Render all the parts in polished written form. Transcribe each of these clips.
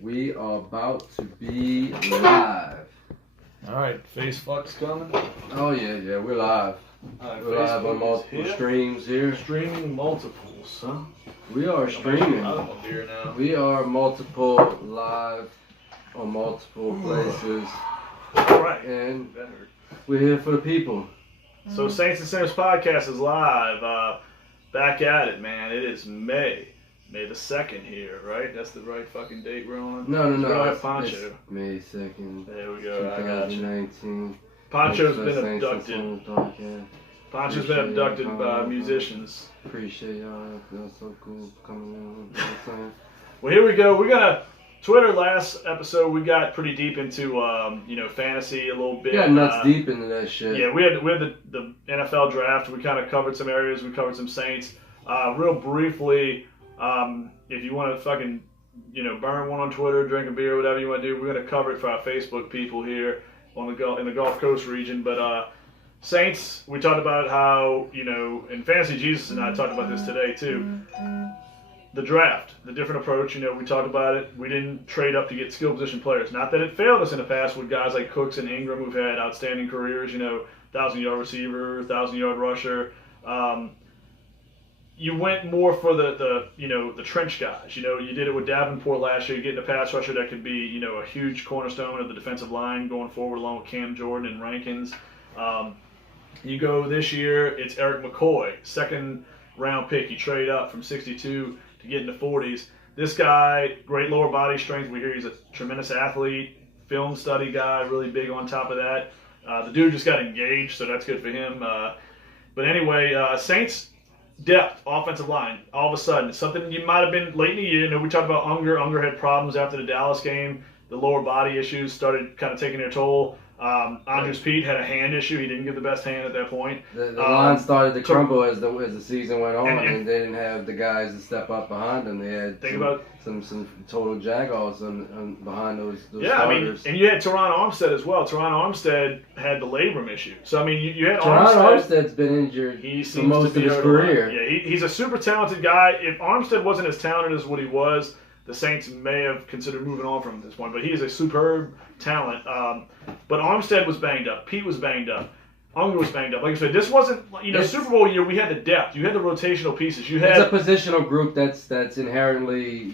We are about to be live. Alright, face fuck's coming. Oh yeah, we're live. Alright, We're live on multiple streams here. Streaming multiples, huh? We are streaming. I don't want beer now. We are multiple live on multiple places. Alright. And we're here for the people. So Saints and Sinners podcast is live. Back at it, man. It is May the 2nd here, right? That's the right fucking date we're on? No. It's Poncho. It's May 2nd. There we go. I got you. 2019. Poncho's been abducted. Poncho's been abducted by musicians. Appreciate y'all. That's so cool coming in. You know what I'm saying? Well, here we go. We're gonna Twitter last episode. We got pretty deep into fantasy a little bit. Yeah, nuts deep into that shit. Yeah, we had the NFL draft. We kind of covered some areas. We covered some Saints. Real briefly, if you want to fucking burn one on Twitter, drink a beer, whatever you want to do, we're gonna cover it for our Facebook people here in the Gulf Coast region. But Saints, we talked about how in Fantasy Jesus and I talked about this today too. The draft, the different approach, we talked about it. We didn't trade up to get skill position players. Not that it failed us in the past with guys like Cooks and Ingram who've had outstanding careers, 1,000-yard receiver, 1,000-yard rusher. You went more for the trench guys. You did it with Davenport last year, getting a pass rusher that could be, a huge cornerstone of the defensive line going forward along with Cam Jordan and Rankins. You go this year, it's Eric McCoy, second-round pick. You trade up from 62 to get in the 40s. This guy, great lower body strength. We hear he's a tremendous athlete, film study guy, really big on top of that. The dude just got engaged, so that's good for him. But anyway, Saints depth, offensive line, all of a sudden. It's something you might have been late in the year. We talked about Unger. Unger had problems after the Dallas game. The lower body issues started kind of taking their toll. Andres Pete had a hand issue. He didn't get the best hand at that point. The line started to crumble as the season went on, and they didn't have the guys to step up behind them. They had some total jagoffs behind those starters. And you had Teron Armstead as well. Teron Armstead had the labrum issue. So, you had Teron Armstead's been injured for most of his career. Yeah, he's a super talented guy. If Armstead wasn't as talented as what he was, the Saints may have considered moving on from this point, but he is a superb talent. But Armstead was banged up. Pete was banged up. Unger was banged up. Like I said, this wasn't, Super Bowl year, we had the depth. You had the rotational pieces. It's a positional group that's inherently,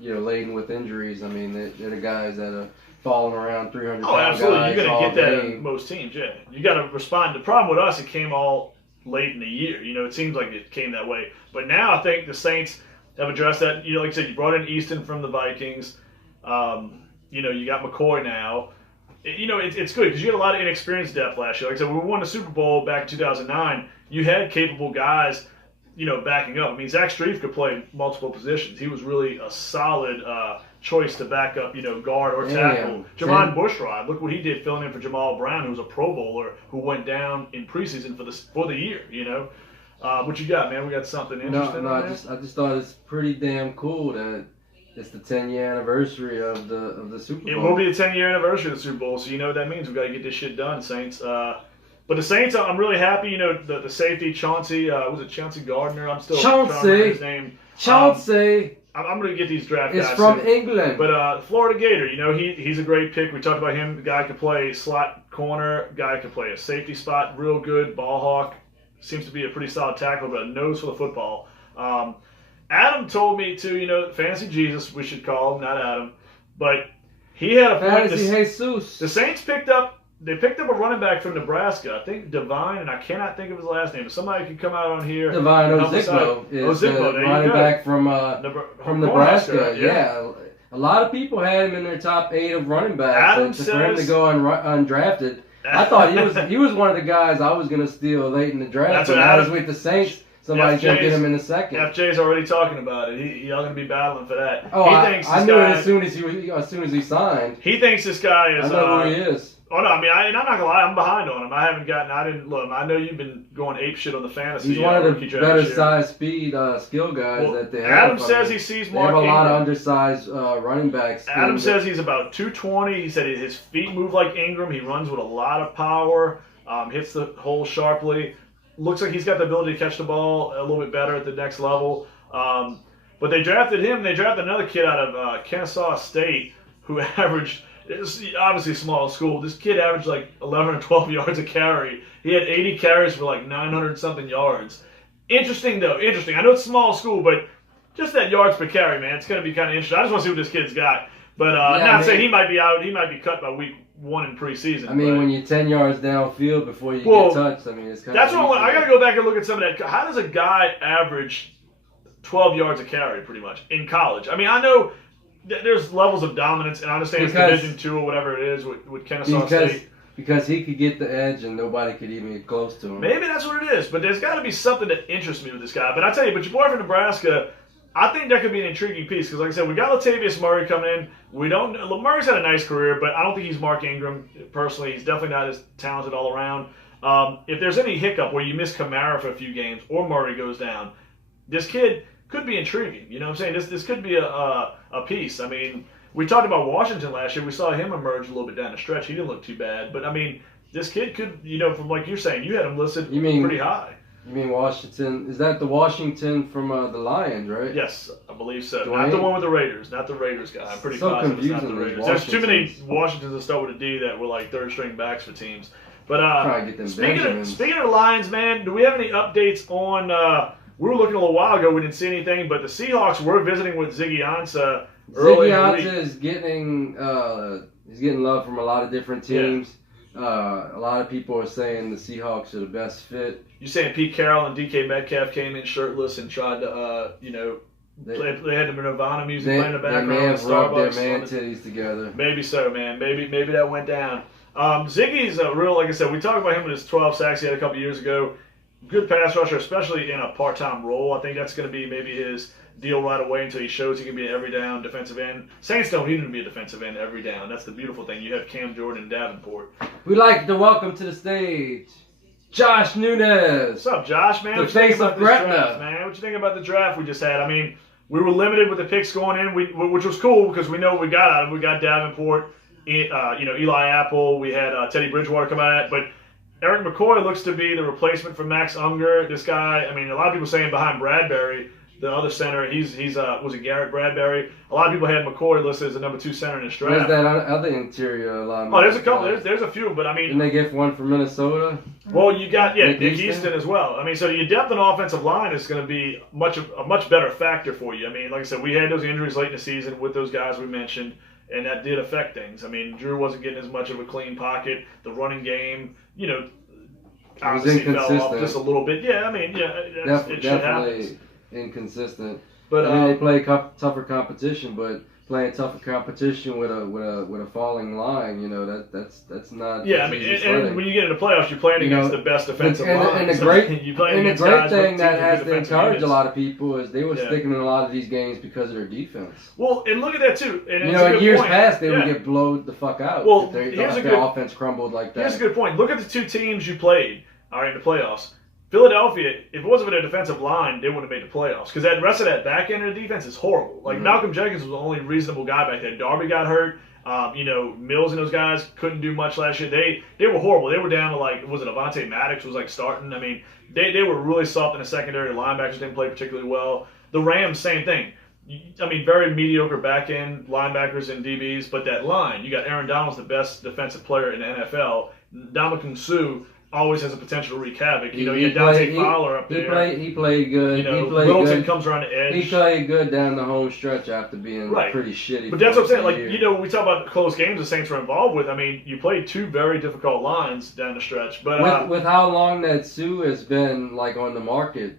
laden with injuries. I mean, they're the guys that are falling around 300 pound guys. Oh, absolutely. You're going to get that game. in most teams, yeah. You got to respond. The problem with us, it came all late in the year. It seems like it came that way. But now I think the Saints have addressed that. Like I said, you brought in Easton from the Vikings. You got McCoy now. It's good because you had a lot of inexperienced depth last year. Like I said, when we won the Super Bowl back in 2009, you had capable guys, backing up. I mean, Zach Strief could play multiple positions. He was really a solid choice to back up, guard or tackle. Jermon Bushrod, look what he did filling in for Jamal Brown, who was a Pro Bowler who went down in preseason for the year. What you got, man? We got something interesting. I just thought it's pretty damn cool that it's the 10-year anniversary of the Super Bowl. It will be the 10-year anniversary of the Super Bowl, so you know what that means. We've got to get this shit done, Saints. But the Saints, I'm really happy. The safety, Chauncey, was it Chauncey Gardner? I'm still trying to remember his name. Chauncey. I'm going to get these draft guys. It's from England. But Florida Gator, he's a great pick. We talked about him. The guy could play slot corner. Guy could play a safety spot. Real good. Ball hawk. Seems to be a pretty solid tackle, but a nose for the football. Adam told me to, Fantasy Jesus, we should call him, not Adam. But he had a point. Fantasy Jesus. The Saints picked up a running back from Nebraska. I think Divine, and I cannot think of his last name. If somebody could come out on here. Divine Ozigbo is the running back from Nebraska. Yeah. A lot of people had him in their top 8 of running backs. For him to go undrafted. I thought he was one of the guys I was going to steal late in the draft. When I was with the Saints. Somebody's going to get him in a second. FJ's already talking about it. Y'all going to be battling for that. Oh, I knew it as soon as he signed. He thinks this guy is. I know who he is. Oh no, I'm not gonna lie. I'm behind on him. I didn't look. I know you've been going ape shit on the fantasy. He's one of the better size, speed, skill guys that they have. Adam says he sees Mark Ingram. They have a lot of undersized running backs. Adam says he's about 220. He said his feet move like Ingram. He runs with a lot of power. Hits the hole sharply. Looks like he's got the ability to catch the ball a little bit better at the next level. But But they drafted him. They drafted another kid out of Kennesaw State who averaged, it's obviously a small school. This kid averaged like 11 or 12 yards a carry. He had 80 carries for like 900-something yards. Interesting, though. Interesting. I know it's a small school, but just that yards per carry, man, it's going to be kind of interesting. I just want to see what this kid's got. But saying he might be out. He might be cut by week 1 in preseason. I mean, when you're 10 yards downfield before you get touched, I mean, it's kind of. That's what I got to go back and look at some of that. How does a guy average 12 yards a carry, pretty much, in college? I mean, I know there's levels of dominance, and I understand it's Division II or whatever it is with Kennesaw State. Because he could get the edge and nobody could even get close to him. Maybe that's what it is, but there's got to be something that interests me with this guy. But I tell you, your boy from Nebraska, I think that could be an intriguing piece because, like I said, we got Latavius Murray coming in. Murray's had a nice career, but I don't think he's Mark Ingram personally. He's definitely not as talented all around. If there's any hiccup where you miss Kamara for a few games or Murray goes down, this kid could be intriguing. You know what I'm saying? This could be a piece. I mean, we talked about Washington last year. We saw him emerge a little bit down the stretch. He didn't look too bad. But, I mean, this kid could, from like you're saying, you had him listed pretty high. You mean Washington? Is that the Washington from the Lions, right? Yes, I believe so. Not the one with the Raiders. Not the Raiders guy. I'm pretty positive it's not the Raiders. There's too many Washingtons that start with a D that were like third-string backs for teams. But speaking of the Lions, man, do we have any updates on we were looking a little while ago. We didn't see anything, but the Seahawks were visiting with Ziggy Ansah early in the week. Ziggy Ansah is getting love from a lot of different teams. Yeah. A lot of people are saying the Seahawks are the best fit. You're saying Pete Carroll and DK Metcalf came in shirtless and tried to, they had the Nirvana music playing in the background. They may have rubbed their man titties together. Maybe so, man. Maybe that went down. Ziggy's a real, like I said, we talked about him with his 12 sacks he had a couple years ago. Good pass rusher, especially in a part-time role. I think that's going to be maybe his deal right away until he shows he can be an every-down defensive end. Saints don't need him to be a defensive end every down. That's the beautiful thing. You have Cam Jordan and Davenport. We'd like to welcome to the stage Josh Nunez. What's up, Josh, man? The face of Gretna. Draft, man? What you think about the draft we just had? I mean, we were limited with the picks going in, which was cool because we know what we got out of it. We got Davenport, Eli Apple. We had Teddy Bridgewater come out, but Eric McCoy looks to be the replacement for Max Unger. This guy, I mean, a lot of people saying behind Bradbury, the other center, he's was it Garrett Bradbury? A lot of people had McCoy listed as the number 2 center in this draft. There's that other interior lineman. Oh, there's a couple. There's a few, but I mean, didn't they get one from Minnesota? Well, you got Nick Easton as well. I mean, so your depth on offensive line is going to be a much better factor for you. I mean, like I said, we had those injuries late in the season with those guys we mentioned, and that did affect things. I mean, Drew wasn't getting as much of a clean pocket. The running game, obviously fell off just a little bit. Yeah, I mean, it should happen. Inconsistent. But I mean, they play tougher competition, but playing tougher competition with a falling line, that's not. Yeah, I mean, and when you get into playoffs, you're playing against the best defensive line. And the great thing that has to encourage a lot of people is they were sticking in a lot of these games because of their defense. Well, and look at that too. And in years past, they would get blowed the fuck out. Well, if their offense crumbled like that. Here's a good point. Look at the 2 teams you played. All right, in the playoffs. Philadelphia, if it wasn't for their defensive line, they wouldn't have made the playoffs. Because that rest of that back end of the defense is horrible. Like, Malcolm Jenkins was the only reasonable guy back there. Darby got hurt. Mills and those guys couldn't do much last year. They were horrible. They were down to, was it Avonte Maddox was, starting? I mean, they were really soft in the secondary. The linebackers didn't play particularly well. The Rams, same thing. I mean, very mediocre back end linebackers and DBs. But that line, you got Aaron Donald's the best defensive player in the NFL. Ndamukong Suh always has a potential to wreak havoc. You had Dante Fowler up there. He played good. Littleton comes around the edge. He played good down the home stretch after being pretty shitty. But that's what I'm saying. When we talk about the close games the Saints were involved with, I mean, you played 2 very difficult lines down the stretch. But with how long that Suh has been on the market,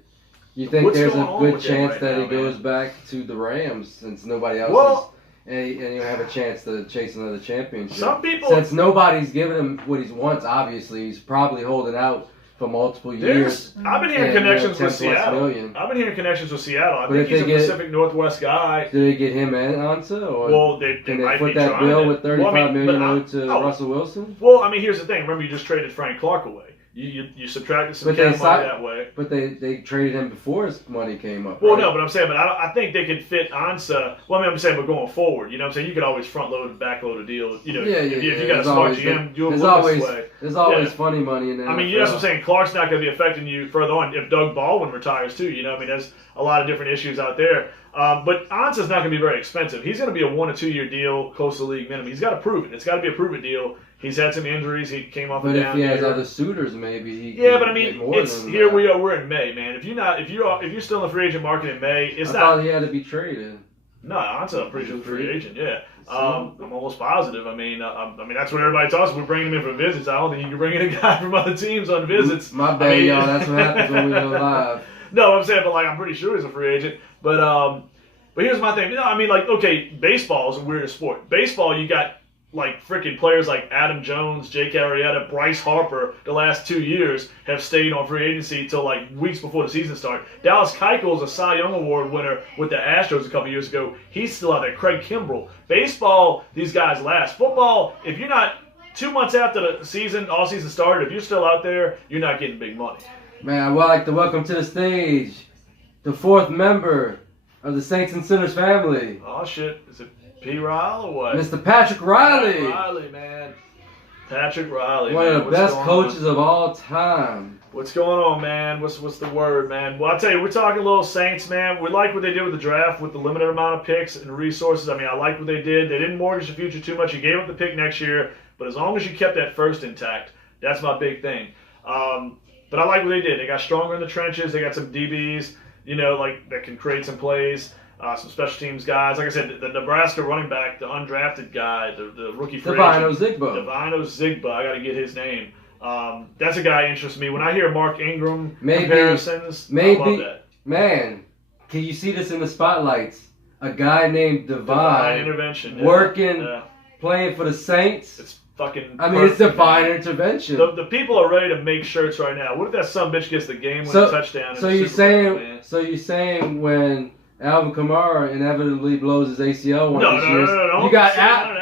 you think there's a good chance that he goes back to the Rams since nobody else is. And you have a chance to chase another championship. Some people, since nobody's giving him what he wants, obviously he's probably holding out for multiple years. I've been hearing connections with Seattle. I think he's a Pacific Northwest guy. Do they get him and Ansah? Or they might put that bill with $35 million to Russell Wilson? Well, I mean, here's the thing. Remember, you just traded Frank Clark away. You subtracted some cap money that way. But they traded him before his money came up. Well, no, but I'm saying, I think they could fit Ansah. Well, I'm saying, but going forward, you know what I'm saying? You could always front load and back load a deal. If you got a smart GM, you'll look this way. There's always funny money in there. I mean, that's what I'm saying. Clark's not going to be affecting you further on if Doug Baldwin retires too. There's a lot of different issues out there. But Ansah's not going to be very expensive. He's going to be a 1 or 2 year deal, close to league minimum. He's got to prove it. It's got to be a prove it deal. He's had some injuries. He came off. But if he has other suitors, maybe. Yeah, but I mean, it's here we are. We're in May, man. If you're still in the free agent market in May, it's not. I thought he had to be traded. No, Ansah, I'm pretty sure free agent. Yeah, I'm almost positive. I mean, that's what everybody talks. We're bringing him in for visits. I don't think you can bring in a guy from other teams on visits. My bad, y'all. That's what happens when we go live. No, I'm saying, but I'm pretty sure he's a free agent. But here's my thing. Okay, baseball is a weird sport. Baseball, you got freaking players like Adam Jones, Jake Arrieta, Bryce Harper. The last 2 years have stayed on free agency till weeks before the season starts. Dallas Keuchel is a Cy Young Award winner with the Astros a couple years ago. He's still out there. Craig Kimbrell. Baseball, these guys last. Football, if you're not 2 months after the season, all season started, if you're still out there, you're not getting big money. Man, I would like to welcome to the stage the fourth member of the Saints and Sinners family. Oh, shit. Is it P. Riley or what? Mr. Patrick Riley. Patrick Riley, man. Patrick Riley, one of the best coaches of all time. What's going on, man? What's the word, man? Well, I'll tell you, we're talking little Saints, man. We like what they did with the draft with the limited amount of picks and resources. I mean, I like what they did. They didn't mortgage the future too much. You gave up the pick next year, but as long as you kept that first intact, that's my big thing. But I like what they did. They got stronger in the trenches. They got some DBs, that can create some plays. Some special teams guys. Like I said, the Nebraska running back, the undrafted guy, the rookie free agent. Divine Ozigbo. I got to get his name. That's a guy that interests me. When I hear Mark Ingram comparisons, I love that. Man, can you see this in the spotlights? A guy named Divine intervention, working, playing for the Saints. It's fucking it's divine intervention. The people are ready to make shirts right now. What if that son bitch gets the game-winning touchdown? So you're saying when Alvin Kamara inevitably blows his ACL one of these years. No.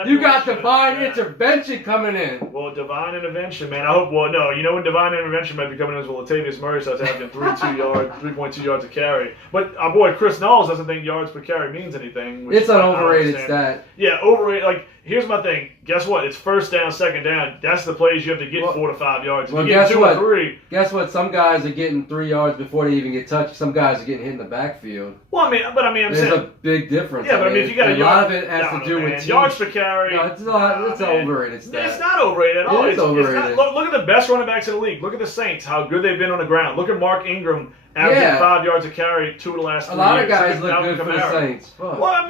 You got divine intervention coming in. Well, divine intervention, man. I hope. Well, no. When divine intervention might be coming in as well. Latavius Murray starts having 3.2 yards to carry. But our boy Chris Knowles doesn't think yards per carry means anything. It's an overrated stat. Yeah, overrated. Here's my thing. Guess what? It's first down, second down. That's the plays you have to get 4 to 5 yards. If you get 2 or 3. Guess what? Some guys are getting 3 yards before they even get touched. Some guys are getting hit in the backfield. Well, I'm There's saying a big difference. Yeah, but if you got a lot of it has to do with yards per carry. No, it's an overrated stat. It's not overrated at all. It's overrated. It's not, look at the best running backs in the league. Look at the Saints. How good they've been on the ground. Look at Mark Ingram. Averaging 5 yards a carry 2 of the last 3 years. A lot of guys look good for the Saints. Fuck. Well,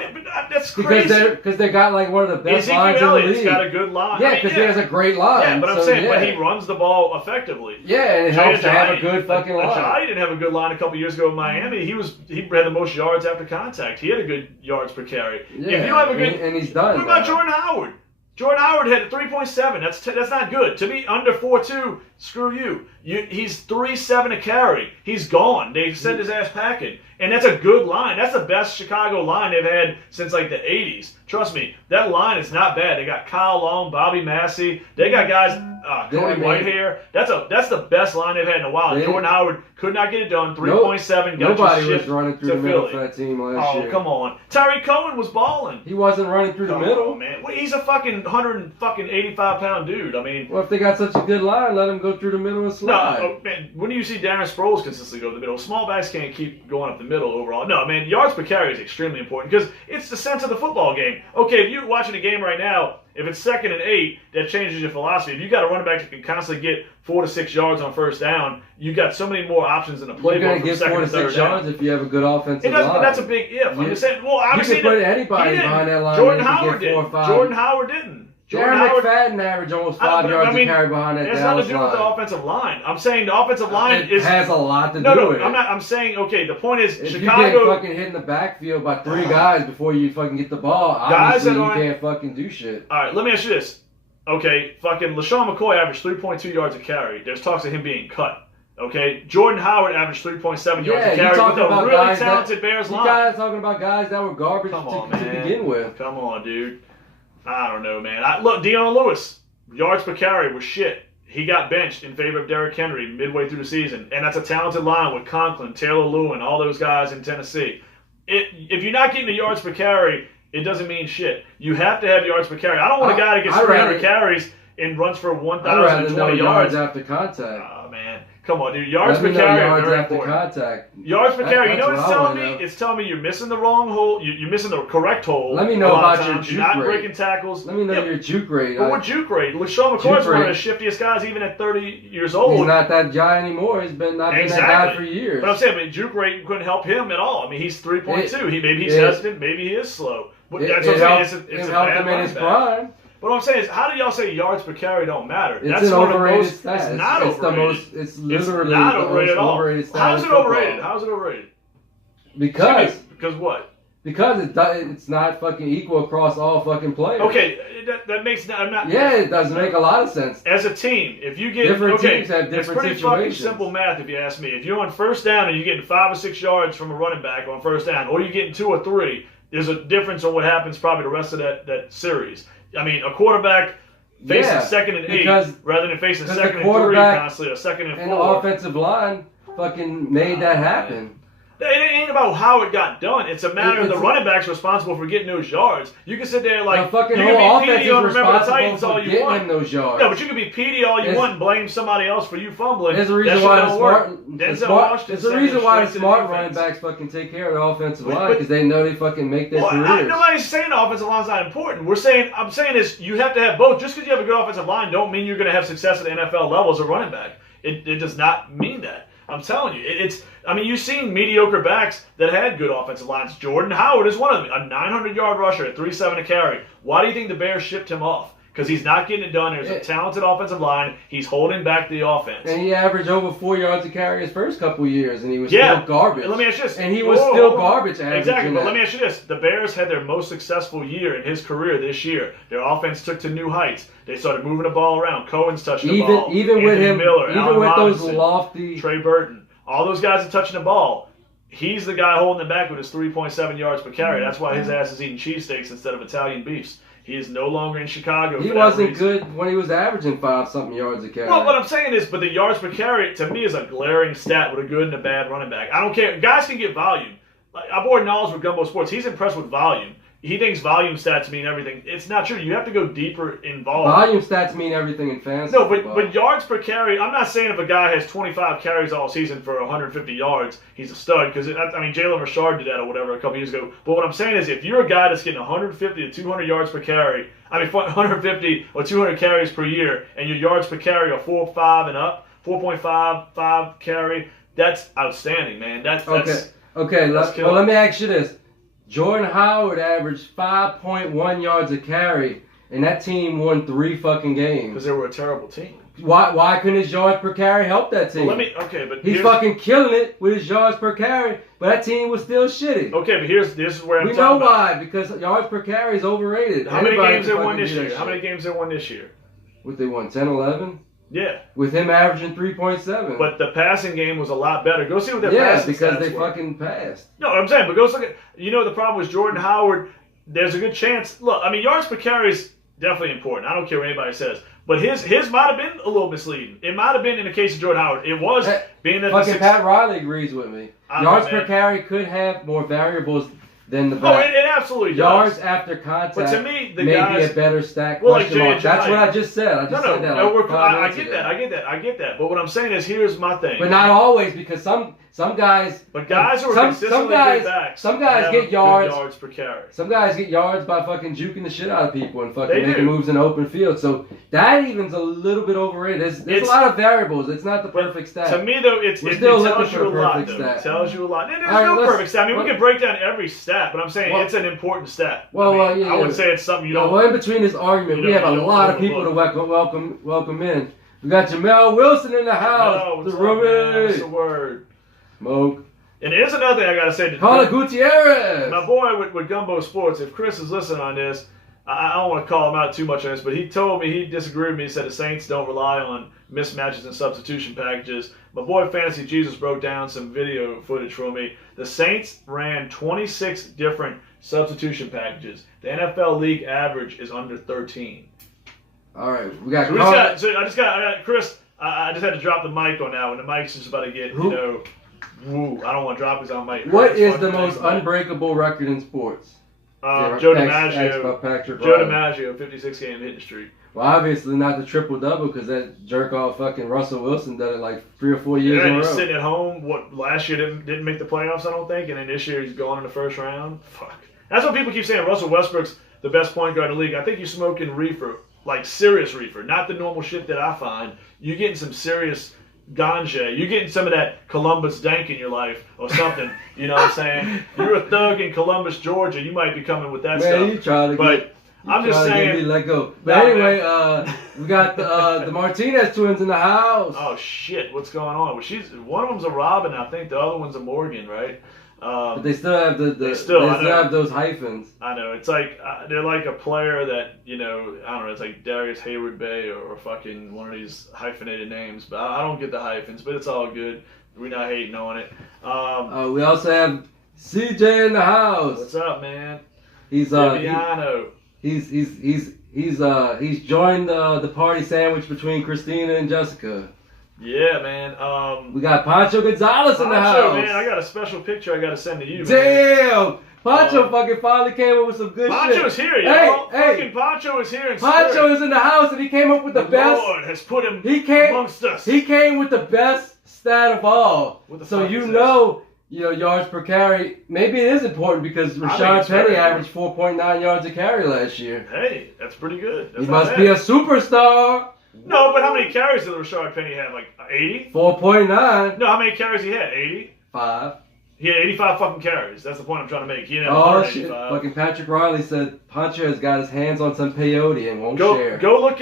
that's crazy. Because they got one of the best lines in the league. He's got a good line. Yeah, because he has a great line. Yeah, but I'm saying, but he runs the ball effectively. Yeah, and it helps to have a good fucking line. Ajayi didn't have a good line a couple years ago in Miami. He had the most yards after contact. He had a good yards per carry. Yeah, if you have a good, and he's done. What about Jordan Howard? Jordan Howard had 3.7. That's not good. To me, under 4.2, screw you. He's 3.7 a carry. He's gone. They sent his ass packing. And that's a good line. That's the best Chicago line they've had since the 80s. Trust me, that line is not bad. They got Kyle Long, Bobby Massey. They got guys, Cody Whitehair. That's the best line they've had in a while. Jordan Howard could not get it done. 3.7. Nobody was running through the middle for that team last year. Oh, come on. Tyree Cohen was balling. He wasn't running through the middle. On, man. Well, he's a fucking 185-pound dude. Well, if they got such a good line, let him go through the middle and slide. No, man. When do you see Darren Sproles consistently go to the middle? Small backs can't keep going up the middle overall. No, man. Yards per carry is extremely important because it's the sense of the football game. Okay, if you're watching a game right now, if it's 2nd and 8, that changes your philosophy. If you got a running back that can constantly get 4 to 6 yards on first down, you got so many more options in the playbook. You're going to get 4 to 6 yards if you have a good offensive line. But that's a big if. I'm just saying. Well, obviously, you can put anybody behind that line. Jordan Howard didn't. Jordan Howard didn't. Darren McFadden averaged almost 5 yards to carry behind that Dallas line. It has nothing to do with the offensive line. I'm saying the offensive line has a lot to do with it. I'm saying, okay, the point is if Chicago... you get fucking hit in the backfield by 3 guys before you fucking get the ball, obviously you can't fucking do shit. All right, let me ask you this. Okay, fucking LaShawn McCoy averaged 3.2 yards a carry. There's talks of him being cut. Okay, Jordan Howard averaged 3.7 yards a carry with a really talented Bears line. You guys talking about guys that were garbage to begin with. Come on, dude. I don't know, man. Look, Deion Lewis, yards per carry was shit. He got benched in favor of Derrick Henry midway through the season. And that's a talented line with Conklin, Taylor Lewin, all those guys in Tennessee. If you're not getting the yards per carry, it doesn't mean shit. You have to have yards per carry. I don't want a guy that gets 300 carries and runs for 1,020 yards after contact. Oh, man. Come on, dude. Yards per carry are very after important. Contact. Yards per carry. You know what it's telling me? It's telling me you're missing the wrong hole. You're missing the correct hole. Let me know about your juke You're not rate. breaking tackles. Let me know your juke rate. Well, what juke rate? LaShawn McCoy's one of the shiftiest guys, even at 30 years old. He's not that guy anymore. He's been not been that guy for years. But I'm saying, juke rate couldn't help him at all. I mean, he's 3.2. Maybe he's hesitant. Maybe he is slow. But that's what I'm saying. It's a bad him in his prime. But what I'm saying is, how do y'all say yards per carry don't matter? That's an overrated stat. It's not overrated. It's literally not overrated at all. How is it overrated? How is it overrated? Because what? Because it's not fucking equal across all fucking players. Okay, that makes I'm not. Yeah, it doesn't make a lot of sense. As a team, if you get different teams have different it's pretty situations. Fucking simple math, if you ask me. If you're on first down and you're getting 5 or 6 yards from a running back on first down, or you're getting 2 or 3, there's a difference on what happens probably the rest of that series. I mean, a quarterback facing 2nd and 8 rather than facing 2nd and 3 constantly, or 2nd and 4. And the offensive line fucking made that happen. It ain't about how it got done. It's a matter of the running backs responsible for getting those yards. You can sit there like the fucking you whole can be offense PD is on Remember the Titans responsible all for you getting want. him those yards. No, but you can be PD all you want and blame somebody else for you fumbling. There's a reason why the smart running backs fucking take care of the offensive line because they know they fucking make their careers. Nobody's saying the offensive line's not important. I'm saying is you have to have both. Just because you have a good offensive line don't mean you're going to have success at the NFL level as a running back. It does not mean that. I'm telling you, you've seen mediocre backs that had good offensive lines. Jordan Howard is one of them, a 900-yard rusher at 3.7 a carry. Why do you think the Bears shipped him off? Because he's not getting it done. There's a talented offensive line. He's holding back the offense. And he averaged over 4 yards a carry his first couple years, and he was still garbage. Let me ask you this. And he was still garbage. Exactly, but let me ask you this. The Bears had their most successful year in his career this year. Their offense took to new heights. They started moving the ball around. Cohen's touching the ball. Even with him, Miller, even Allen with Robinson, those lofty... Trey Burton. All those guys are touching the ball. He's the guy holding it back with his 3.7 yards per carry. That's why his ass is eating cheesesteaks instead of Italian beefs. He is no longer in Chicago. He wasn't good when he was averaging 5-something yards a carry. Well, what I'm saying is, but the yards per carry, to me, is a glaring stat with a good and a bad running back. I don't care. Guys can get volume. Like, our boy Knowles with Gumbo Sports, he's impressed with volume. He thinks volume stats mean everything. It's not true. You have to go deeper involved. Volume stats mean everything in fantasy. No, but yards per carry, I'm not saying if a guy has 25 carries all season for 150 yards, he's a stud. Because, Jalen Richard did that or whatever a couple years ago. But what I'm saying is if you're a guy that's getting 150 to 200 yards per carry, 150 or 200 carries per year, and your yards per carry are 4.5 and up, 4.5 carry, that's outstanding, man. That's Okay, let me ask you this. Jordan Howard averaged 5.1 yards a carry, and that team won 3 fucking games. Because they were a terrible team. Why couldn't his yards per carry help that team? Well, he's fucking killing it with his yards per carry, but that team was still shitty. Okay, but this is where I'm talking about. We know why, because yards per carry is overrated. How many games they won this year? How many games they won this year? What they won, 10, 11? Yeah. With him averaging 3.7. But the passing game was a lot better. Go see what their passing because they were. fucking passed. No, I'm saying, but go look at, the problem was Jordan Howard, there's a good chance, yards per carry is definitely important. I don't care what anybody says. But his might have been a little misleading. It might have been in the case of Jordan Howard. It was being that fucking Pat Riley agrees with me. Yards per carry could have more variables than the back. Oh, it absolutely does. Yards after contact. But to me, the may guys be a better stack. Well, That's what I just said. I get that. I get that. But what I'm saying is, here's my thing. But not always, because some guys. But guys who are consistently good backs. Some guys get yards per carry. Some guys get yards by fucking juking the shit out of people and fucking making moves in the open field. So that even's a little bit overrated. There's a lot of variables. It's not the perfect stat. To me, though, it tells you a lot. It tells you a lot. There's no perfect stat. We can break down every stat, but I'm saying it's an important stat. I wouldn't say it's something you don't. Well, in between this argument, we have a lot of people to welcome in. We got Jamel Wilson in the house. What's the word? Smoke. And here's another thing I got to say. Carla Gutierrez. My boy with Gumbo Sports, if Chris is listening on this, I don't want to call him out too much on this, but he told me, he disagreed with me. He said the Saints don't rely on mismatches and substitution packages. My boy Fantasy Jesus broke down some video footage for me. The Saints ran 26 different substitution packages. The NFL league average is under 13. All right, we got. Chris. I just had to drop the mic on that one. The mic's just about to get, I don't want to drop his on mic. What is the most unbreakable record in sports? Joe DiMaggio, 56-game hitting streak. Well, obviously not the triple-double because that jerk-off fucking Russell Wilson did it like 3 or 4 years in a row. Yeah, he's sitting at home. Last year didn't make the playoffs, I don't think, and then this year he's gone in the first round. Fuck. That's what people keep saying. Russell Westbrook's the best point guard in the league. I think you're smoking reefer, like serious reefer, not the normal shit that I find. You're getting some serious ganja. You're getting some of that Columbus dank in your life or something. You know what I'm saying? You're a thug in Columbus, Georgia. You might be coming with that stuff. You try to get... I'm just saying. Let go. But anyway, we got the Martinez twins in the house. Oh shit! What's going on? Well, one of them's a Robin, I think. The other one's a Morgan, right? But they still have they still have those hyphens. I know. It's like they're like a player that I don't know. It's like Darius Hayward Bay or fucking one of these hyphenated names. But I don't get the hyphens. But it's all good. We're not hating on it. We also have CJ in the house. What's up, man? He's Viviano. He's joined the party sandwich between Christina and Jessica. Yeah, man. We got Pancho Gonzalez in the house. Man, I got a special picture I got to send to you. Damn, man. Pancho fucking finally came up with some good Pancho's shit. Here, y'all. Fucking Pancho is here. Pancho is in the house, and he came up with the best. Lord has put him amongst us. He came with the best stat of all. So yards per carry. Maybe it is important because Rashard Penny averaged 4.9 yards a carry last year. Hey, that's pretty good. He must be a superstar. No, but how many carries did Rashard Penny have? Like 80? 4.9. No, how many carries he had? 80? 5. He had 85 fucking carries. That's the point I'm trying to make. He didn't have 185. Shit. Fucking Patrick Riley said Pancho has got his hands on some peyote and won't share. Go look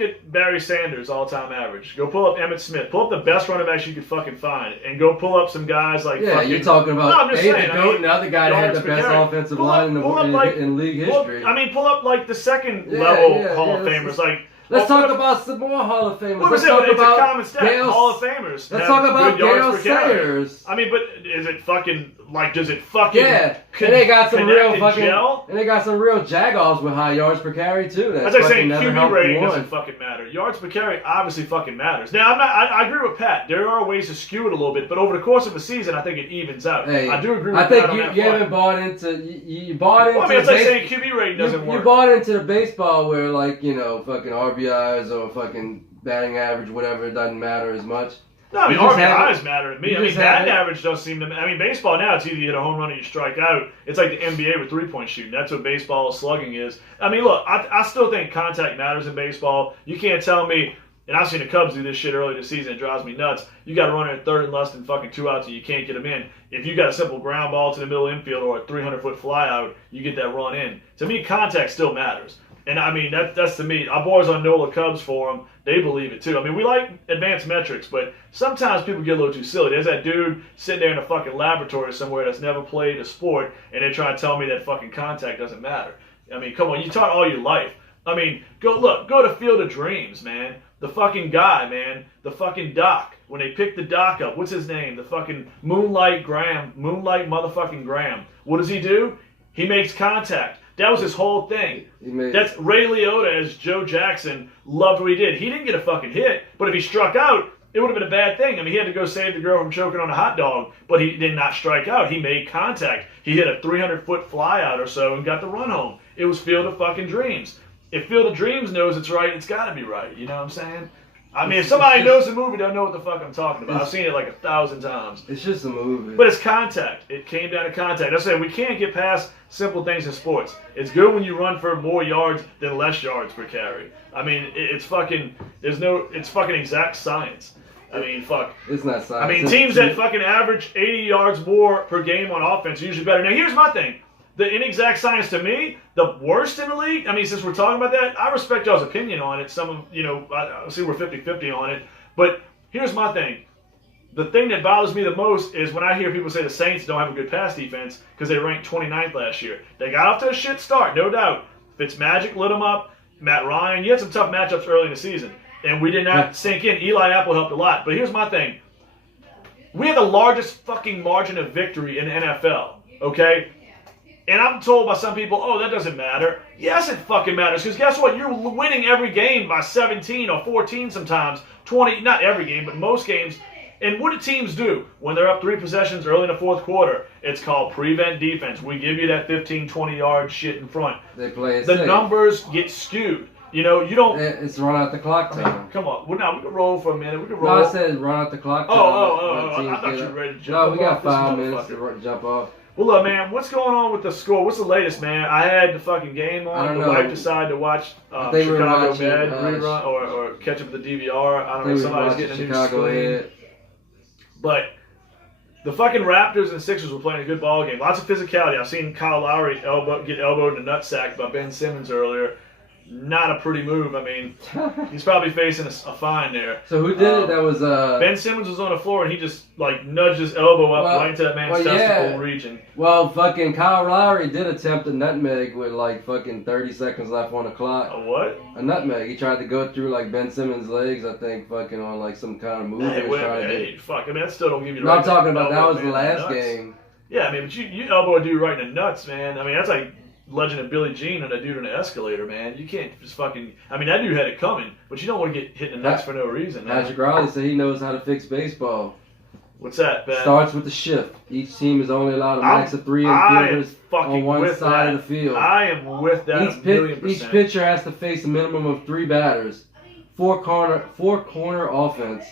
at Barry Sanders all-time average. Go pull up Emmitt Smith. Pull up the best running backs you could fucking find, and go pull up some guys like. Yeah, you're talking about David Goat, another guy that had the best offensive line in league history. Pull up like the second level Hall of Famers like. Let's talk about some more Hall of Famers. Let's talk about a common stat. Hall of Famers. Let's talk about Gale Sayers. I mean, but is it fucking like? Does it fucking? Yeah, and they got some real fucking. And they got some real jagoffs with high yards per carry too. That's like saying QB rating doesn't fucking matter. Yards per carry obviously fucking matters. Now I agree with Pat. There are ways to skew it a little bit, but over the course of a season, I think it evens out. Hey, I do agree with Pat. I think you haven't bought into. You bought into. Well, I mean, it's like saying QB rating doesn't work. You bought into the baseball where fucking RBIs or fucking batting average, whatever, it doesn't matter as much. No, I mean, RBIs matter to me. I mean, batting average does seem to. I mean, baseball now, it's either you hit a home run or you strike out. It's like the NBA with three-point shooting. That's what baseball slugging is. I mean, look, I still think contact matters in baseball. You can't tell me, and I've seen the Cubs do this shit early this season. It drives me nuts. You got to run in third and less than fucking 2 outs and you can't get them in. If you got a simple ground ball to the middle infield or a 300-foot fly out, you get that run in. To me, contact still matters. And I mean, that's to me. Our boys on NOLA Cubs Forum, they believe it too. I mean, we like advanced metrics, but sometimes people get a little too silly. There's that dude sitting there in a fucking laboratory somewhere that's never played a sport, and they're trying to tell me that fucking contact doesn't matter. I mean, come on, you taught all your life. I mean, go to Field of Dreams, man. The fucking guy, man. The fucking Doc. When they picked the Doc up, what's his name? The fucking Moonlight motherfucking Graham. What does he do? He makes contact. That was his whole thing. That's Ray Liotta as Joe Jackson loved what he did. He didn't get a fucking hit, but if he struck out, it would have been a bad thing. I mean, he had to go save the girl from choking on a hot dog, but he did not strike out. He made contact. He hit a 300-foot fly out or so and got the run home. It was Field of fucking Dreams. If Field of Dreams knows it's right, it's got to be right. You know what I'm saying? I mean, if somebody knows the movie, doesn't know what the fuck I'm talking about. I've seen it like 1,000 times. It's just a movie. But it's contact. It came down to contact. I said we can't get past simple things in sports. It's good when you run for more yards than less yards per carry. I mean, it's fucking exact science. I mean, fuck. It's not science. I mean, teams that fucking average 80 yards more per game on offense are usually better. Now, here's my thing. The inexact science to me, the worst in the league, I mean, since we're talking about that, I respect y'all's opinion on it. I see we're 50-50 on it. But here's my thing. The thing that bothers me the most is when I hear people say the Saints don't have a good pass defense because they ranked 29th last year. They got off to a shit start, no doubt. Fitzmagic lit them up. Matt Ryan, you had some tough matchups early in the season. And we did not sink in. Eli Apple helped a lot. But here's my thing. We have the largest fucking margin of victory in the NFL, okay? And I'm told by some people, oh, that doesn't matter. Yes, it fucking matters. Because guess what? You're winning every game by 17 or 14 sometimes. 20, not every game, but most games. And what do teams do when they're up 3 possessions early in the fourth quarter? It's called prevent defense. We give you that 15, 20-yard shit in front. They play it The safe. numbers get skewed. You know, you don't. It's run out the clock time. Come on. Well, now we can roll for a minute. We can roll. No, I said run out the clock time. I thought you were ready to jump off. No, we got 5 minutes to jump off. Well, look, man, what's going on with the score? What's the latest, man? I had the fucking game on. The wife decided to watch Chicago Med rerun or catch up with the DVR. I don't know. Somebody's getting a new screen. But the fucking Raptors and Sixers were playing a good ball game. Lots of physicality. I've seen Kyle Lowry get elbowed in the nutsack by Ben Simmons earlier. Not a pretty move. I mean, he's probably facing a fine there. So who did it? That was Ben Simmons was on the floor and he just like nudged his elbow up right into that man's testicle region. Well, fucking Kyle Lowry did attempt a nutmeg with like fucking 30 seconds left on the clock. A what? A nutmeg. He tried to go through like Ben Simmons' legs, I think, fucking on like some kind of move. Fuck. I mean, that still don't give you the right. right. I'm talking about that was the last game. Yeah, I mean, but you elbow a dude right in the nuts, man. I mean, that's like Legend of Billie Jean and a dude on an escalator, man. You can't just fucking. I mean, that dude had it coming, but you don't want to get hit in the nuts for no reason. Patrick Riley said he knows how to fix baseball. What's that, Ben? Starts with the shift. Each team is only allowed a max of 3 infielders on one side of the field. I am with that. Each pitcher has to face a minimum of 3 batters. 4 corner offense.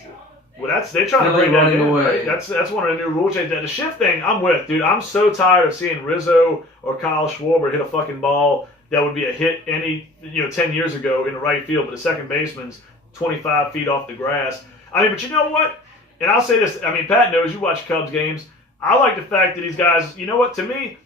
Well, they're trying to bring that in. Right? That's one of the new rule changes. The shift thing, I'm with, dude. I'm so tired of seeing Rizzo or Kyle Schwarber hit a fucking ball that would be a hit 10 years ago in the right field, but the second baseman's 25 feet off the grass. I mean, but you know what? And I'll say this. I mean, Pat knows you watch Cubs games. I like the fact that these guys, you know what? To me,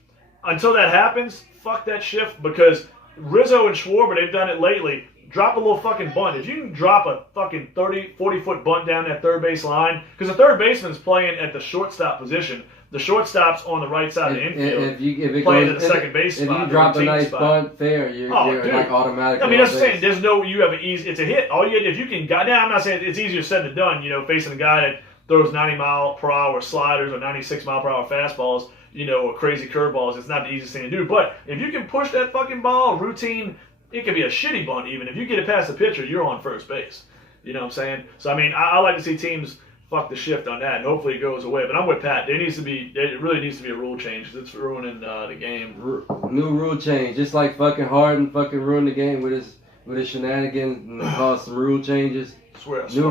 until that happens, fuck that shift because Rizzo and Schwarber, they've done it lately. Drop a little fucking bunt. If you can drop a fucking 30, 40-foot bunt down that third base line, because the third baseman's playing at the shortstop position. The shortstop's on the right side of the infield. If it playing at the second base spot. If you drop a nice bunt fair, you're like automatically. I mean, that's the thing. There's no, you have an easy, it's a hit. All you, if you can, now I'm not saying it's easier said than done, facing a guy that throws 90-mile-per-hour sliders or 96-mile-per-hour fastballs, or crazy curveballs. It's not the easiest thing to do. But if you can push that fucking ball, routine, it could be a shitty bunt even. If you get it past the pitcher, you're on first base. You know what I'm saying? So, I mean, I like to see teams fuck the shift on that, and hopefully it goes away. But I'm with Pat. It really needs to be a rule change because it's ruining the game. New rule change. Just like fucking Harden fucking ruined the game with his shenanigans and caused some rule changes. I swear new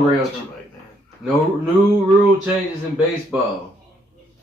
rule changes in baseball.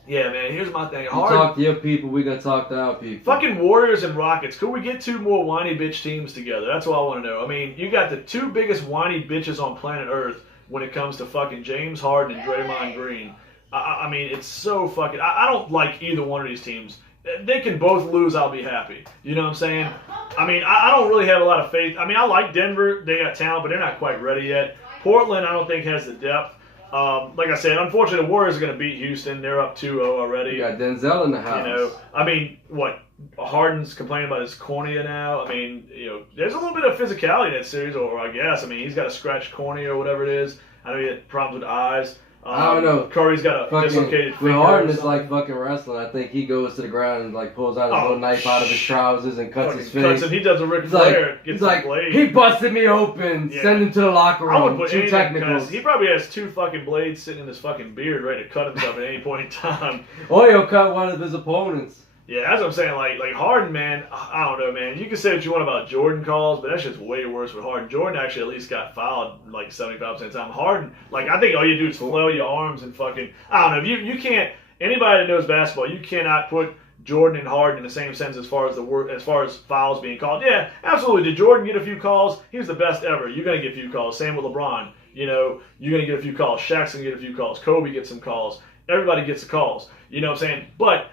Yeah, man, here's my thing. You talk to your people, we gonna talk to our people. Fucking Warriors and Rockets. Could we get 2 more whiny bitch teams together? That's what I want to know. I mean, you got the 2 biggest whiny bitches on planet Earth when it comes to fucking James Harden and Draymond Green. I mean, it's so fucking... I don't like either one of these teams. They can both lose, I'll be happy. You know what I'm saying? I mean, I don't really have a lot of faith. I mean, I like Denver. They got talent, but they're not quite ready yet. Portland, I don't think, has the depth. Like I said, unfortunately, the Warriors are going to beat Houston. They're up 2-0 already. You got Denzel in the house. I mean, what? Harden's complaining about his cornea now. I mean, there's a little bit of physicality in that series, or I guess. I mean, he's got a scratched cornea or whatever it is. I know he had problems with eyes. I don't know. Curry's got a dislocated finger. With Harden, it's like fucking wrestling. I think he goes to the ground and like pulls out his little knife out of his trousers and cuts his face. And he does a Ric Flair. He's like, he busted me open. Yeah. Send him to the locker room. I would put 2 technicals. He probably has 2 fucking blades sitting in his fucking beard, ready to cut himself at any point in time. Or he'll cut one of his opponents. Yeah, that's what I'm saying. Like Harden, man, I don't know, man. You can say what you want about Jordan calls, but that shit's way worse with Harden. Jordan actually at least got fouled like 75% of the time. Harden, like I think all you do is flail your arms and fucking. I don't know. You can't. Anybody that knows basketball, you cannot put Jordan and Harden in the same sense as far as fouls being called. Yeah, absolutely. Did Jordan get a few calls? He was the best ever. You're gonna get a few calls. Same with LeBron. You're gonna get a few calls. Shaq's gonna get a few calls. Kobe gets some calls. Everybody gets the calls. You know what I'm saying? But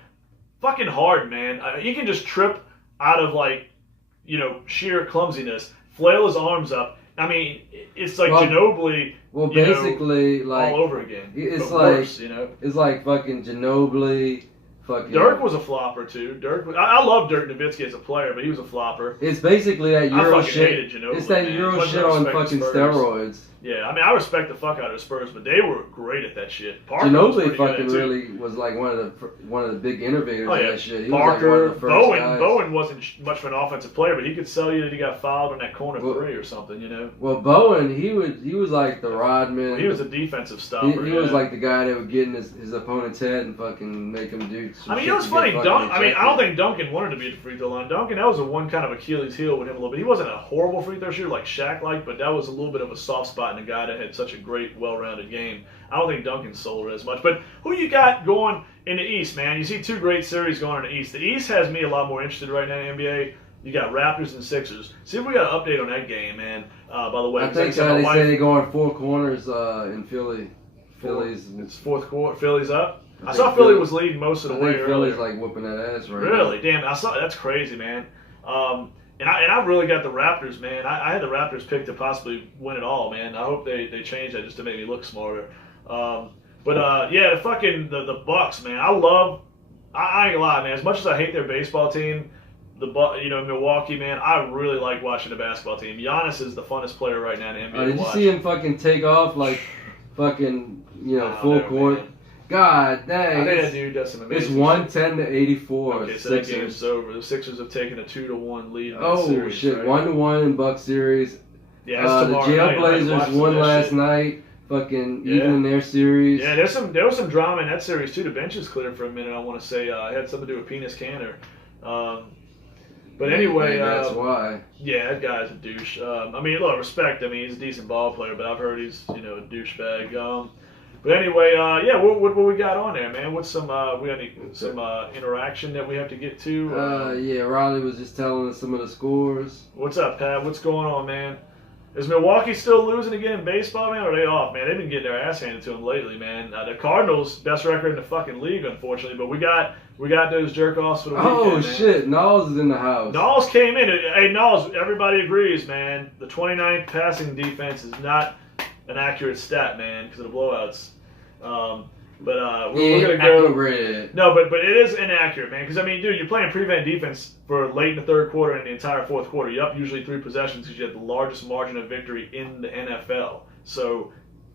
fucking Harden, man. He can just trip out of sheer clumsiness, flail his arms up. I mean, it's like Ginobili. Well, basically, like all over again. It's like worse, it's like fucking Ginobili, Dirk was a flopper too. I love Dirk Nowitzki as a player, but he was a flopper. It's basically that Euro shit. Hated Ginobili, it's that Euro shit on fucking steroids. Yeah, I mean, I respect the fuck out of the Spurs, but they were great at that shit. Ginobili fucking really was like one of the big innovators of that shit. He Parker, was like one of the first guys. Bowen wasn't much of an offensive player, but he could sell you that he got fouled on that corner three or something, you know. Well, Bowen, he was like the Rodman. Well, he was a defensive stopper. He was like the guy that would get in his opponent's head and fucking make him do. I mean, it was funny. I don't think Duncan wanted to be at the free throw line. Duncan, that was the one kind of Achilles heel with him a little bit. He wasn't a horrible free throw shooter like Shaq-like, but that was a little bit of a soft spot in a guy that had such a great, well-rounded game. I don't think Duncan sold it as much. But who you got going in the East, man? You see two great series going in the East. The East has me a lot more interested right now in the NBA. You got Raptors and Sixers. See if we got an update on that game, man. By the way, I think they say they're going 4 corners in Philly. It's fourth quarter. Philly's up. I saw Philly was leading most of the way earlier. Philly's like whooping that ass right now. Really? Damn, that's crazy, man. And I really got the Raptors, man. I had the Raptors picked to possibly win it all, man. I hope they change that just to make me look smarter. The Bucks, man. I ain't gonna lie, man. As much as I hate their baseball team, Milwaukee, man, I really like watching the basketball team. Giannis is the funnest player right now in the NBA. Did you see him fucking take off like fucking full court? Man. God dang. I think that dude does some amazing. It's 110-84. Okay, so that game's over. The Sixers have taken a 2-1 lead in that series. Oh shit, right? 1-1 in Bucks series. Yeah, that's the Jailblazers won last night. Fucking even in their series. Yeah, there was some drama in that series too. The benches cleared for a minute. I want to say it had something to do with Penis Canner. But anyway, that's why. Yeah, that guy's a douche. I mean, look, respect. I mean, he's a decent ball player, but I've heard he's a douchebag. But anyway, what we got on there, man? What's some interaction that we have to get to? Riley was just telling us some of the scores. What's up, Pat? What's going on, man? Is Milwaukee still losing again in baseball, man? Or are they off, man? They've been getting their ass handed to them lately, man. The Cardinals, best record in the fucking league, unfortunately. But we got those jerk-offs for the weekend, Oh, shit. Knowles is in the house. Knowles came in. Hey, Knowles, everybody agrees, man. The 29th passing defense is not an accurate stat, man, because of the blowouts. We're gonna go. Accurate. No, but it is inaccurate, man. Because I mean, dude, you're playing prevent defense for late in the third quarter and the entire fourth quarter. You're up usually 3 possessions because you have the largest margin of victory in the NFL. So,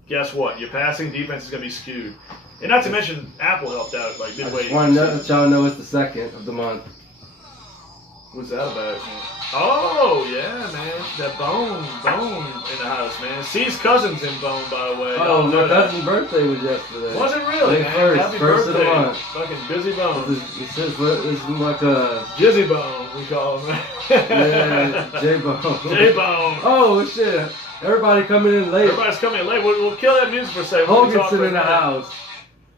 guess what? Your passing defense is gonna be skewed. And not to mention, Apple helped out like midway. I just want to let y'all know it's the 2nd of the month. What's that about? Oh, yeah, man. That Bone in the house, man. C's cousin's in Bone, by the way. Oh, my cousin's birthday was yesterday. Was it really, man? Happy first birthday. Of the month. Fucking Busy Bone. This is like a... Jizzy Bone, we call him. Yeah, J-Bone. J-Bone. Oh, shit. Everybody coming in late. Everybody's coming in late. We'll kill that music for a second. Hoganson in the house.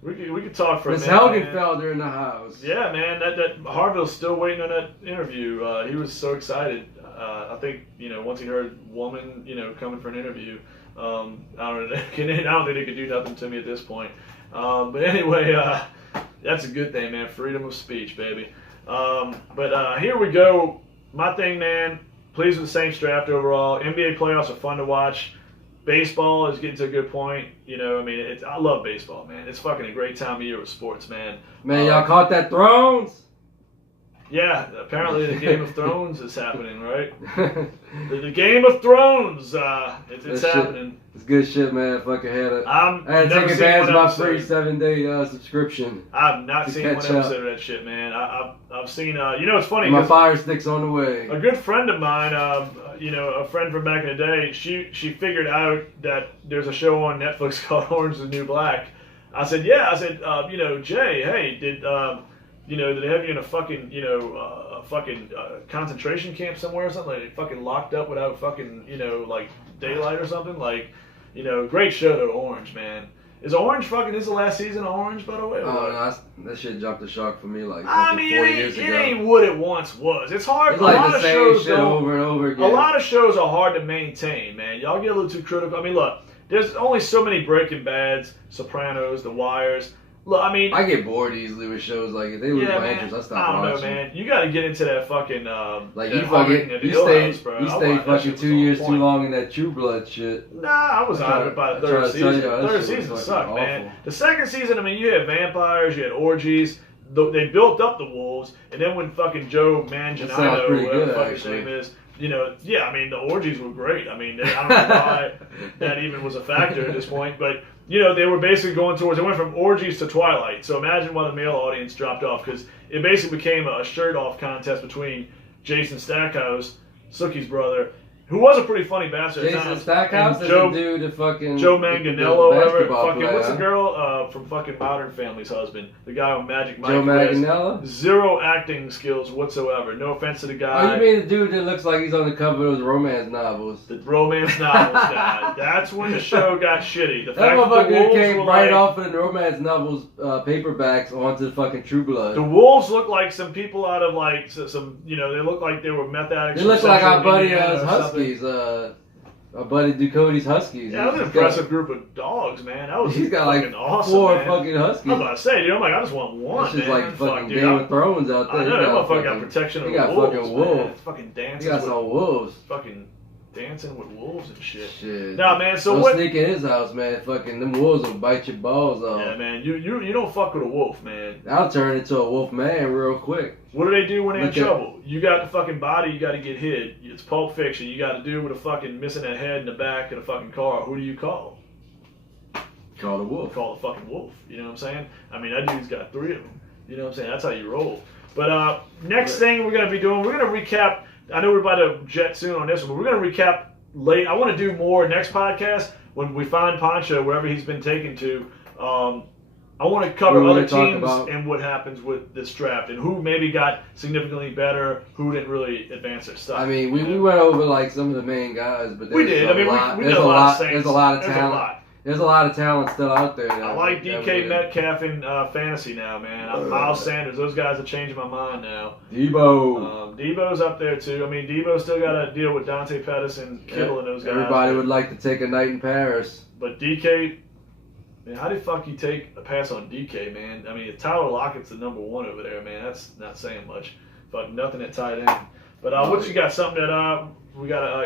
We could talk for a minute. Miss Helgenfelder in the house. Yeah, man. That Harville's still waiting on that interview. He was so excited. I think once he heard woman coming for an interview, I don't think they could do nothing to me at this point. But anyway, that's a good thing, man. Freedom of speech, baby. But here we go. My thing, man. Pleased with the Saints draft overall. NBA playoffs are fun to watch. Baseball is getting to a good point. I love baseball, man. It's fucking a great time of year with sports, man. Man, y'all caught that Thrones? Yeah, apparently the Game of Thrones is happening, right? the Game of Thrones, it's happening. It's good shit, man. Fucking had it. I had to take advantage of my free 7-day subscription. I've not seen one episode of that shit, man. I've seen, it's funny. My Fire Stick's on the way. A good friend of mine, a friend from back in the day, she figured out that there's a show on Netflix called Orange is the New Black. I said, yeah. I said, Jay, hey, did they have you in a fucking, concentration camp somewhere or something? Like, fucking locked up without fucking, like, daylight or something? Like, great show though, Orange, man. Is Orange fucking, this is the last season of Orange, by the way? Oh, no, that shit jumped the shark for me, like, 4 years ago. It ain't what it once was. It's hard. It's like the same shit over and over again. A lot of shows are hard to maintain, man. Y'all get a little too critical. I mean, look, there's only so many Breaking Bads, Sopranos, The Wires. Look, I mean, I get bored easily with shows like if they lose my interest, I stop watching. I don't know, man. You got to get into that fucking you stayed fucking 2 years too long in that True Blood shit. Nah, I was out of it by the third season. Third season sucked, man. The second season, I mean, you had vampires, you had orgies. they built up the Wolves, and then when fucking Joe Manganiello, whatever the fuck his name is, you know, yeah, I mean, the orgies were great. I mean, I don't know why that even was a factor at this point, but, you know, they were basically going towards, they went from orgies to Twilight. So imagine why the male audience dropped off, because it basically became a shirt-off contest between Jason Stackhouse, Sookie's brother, who was a pretty funny bastard. Jason Stackhouse is Joe, the dude that fucking... Joe Manganiello, whatever. Fucking, player, what's the girl from fucking Modern Family's husband? The guy on Magic Mike. Joe Manganiello? Zero acting skills whatsoever. No offense to the guy. Oh, you mean the dude that looks like he's on the cover of those romance novels? The romance novels guy. That's when the show got shitty. The that motherfucker came right off of the romance novels paperbacks onto the fucking True Blood. The Wolves look like some people out of like some, you know, they look like they were meth addicts. They look like our buddy Huskies. Our buddy Ducote's Huskies. Yeah, that was an impressive group of dogs, man. That was he's got like awesome, 4 man. fucking Huskies. I was about to say, dude, I'm like, I just want one. This is man. like fucking Game of Thrones out there. I know, that motherfucker got protection of the wolves. He got fucking wolves. It's fucking dancing. He got some wolves. Fucking dancing with wolves and shit. Shit. Nah, man. So don't what? Sneak in his house, man. Fucking them wolves will bite your balls off. Yeah, man. You don't fuck with a wolf, man. I'll turn into a wolf man real quick. What do they do when they're in trouble? You got the fucking body, you got to get hid. It's Pulp Fiction. You got to do with a fucking missing a head in the back of the fucking car. Who do you call? Call the wolf. Call the fucking wolf. You know what I'm saying? I mean, that dude's got 3 of them. You know what I'm saying? That's how you roll. But next thing we're going to be doing, we're going to recap. I know we're about to jet soon on this one, but we're going to recap late. I want to do more next podcast when we find Pancho, wherever he's been taken to. I want to cover other teams and what happens with this draft and who maybe got significantly better, who didn't really advance their stuff. I mean, we went over like some of the main guys, but we did. I mean, we did a lot. There's a lot of talent. There's a lot of talent still out there. I like DK Metcalf in fantasy now, man. Miles Sanders. Those guys are changing my mind now. Debo's up there too. I mean, Debo's still got to deal with Dante Pettis and Kittle and those guys. Everybody would like to take a night in Paris. But DK, man, how the fuck you take a pass on DK, man? I mean, Tyler Lockett's the number 1 over there, man. That's not saying much. Fuck nothing at tight end. But what you got? Something that we got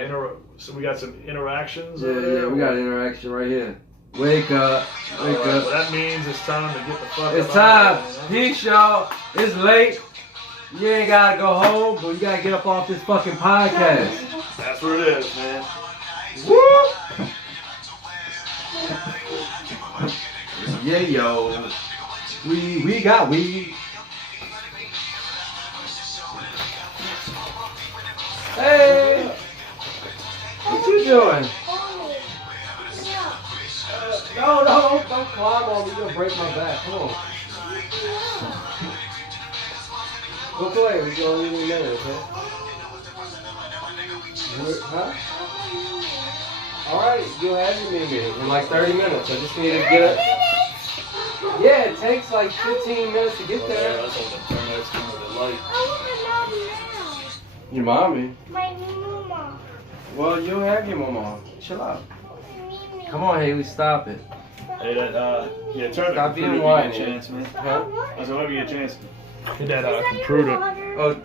so we got some interactions. Yeah, we got an interaction right here. Wake up. Wake up. Well, that means it's time to get the fuck It's time. Peace, y'all. It's late. You ain't got to go home, but you got to get up off this fucking podcast. That's what it is, man. Woo! Yeah, yo. We got weed. Hey! What you doing? No, don't climb on me. You're going to break my back. Come on. Go play. We're going to leave in a minute, okay? Huh? Alright, you'll have your meeting in like 30 minutes. I just need to get it. Yeah, it takes like 15 minutes to get there. Your mommy? My mama. Well, you'll have your mama. Chill out. Come on, Haley, stop it. Hey, yeah, turn stop being whiny. Chance, man. Huh? I was hoping you get a chance. Hit that computer. Oh.